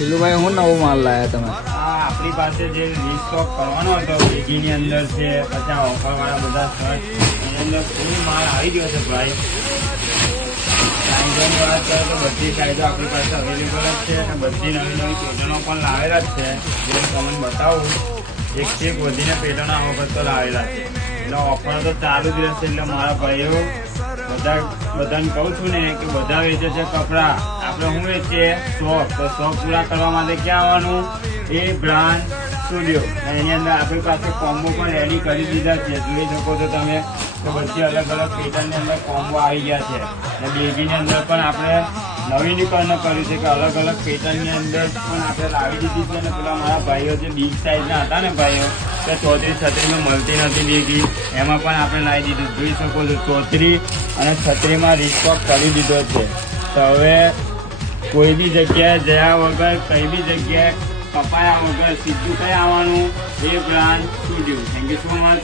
ભાઈ હું નવો માલ લાયા તમે? આપણી પાસે જે રીસ્ટોક કરવાનો હતો બેગીની અંદર છે, પછી ઓફર વાળા બધા શર્ટ એની અંદર ફૂલ માલ આવી ગયો છે ભાઈ. સાઈઝોની વાત કરીએ તો બધી સાઈઝો આપણી પાસે અવેલેબલ જ છે અને બધી નવી નવી પેટર્નો પણ લાવેલા જ છે. જે તમને બતાવું એક વધીને પેટર્ન આ વખત તો લાવેલા છે. એટલે ઓફર તો ચાલુ જ રહેશે. એટલે મારા ભાઈઓ બધાને કહું છું ને કે બધા વેચે છે કપડાં, આપણે શું વેચીએ શોખ. તો શોખ પૂરા કરવા માટે ક્યાં આવવાનું? એ બ્રાન્ડ સ્ટુડિયો. એની અંદર આપણી પાસે કોમ્બો પણ રેડી કરી દીધા છે. જોઈ શકો છો તમે તો બધી અલગ અલગ પેટર્નની અંદર કોમ્બો આવી ગયા છે. અને બેગીની અંદર પણ આપણે નવીનીકરણ કર્યું છે કે અલગ અલગ પેટર્નની અંદર પણ આપણે લાવી દીધી છે. અને પેલા મારા ભાઈઓ જે બિગ સાઇઝના હતા ને ભાઈઓ કે 34-36 મળતી નથી બેગી, એમાં પણ આપણે લાવી દીધું. જોઈ શકો છો 34 અને 36 રીસ્ટોક કરી દીધો છે. તો હવે કોઈ બી જગ્યાએ જયા વગર કઈ બી જગ્યાએ કપાયા વગર સીધું કઈ આવવાનું? એ brand studio. Thank you so much.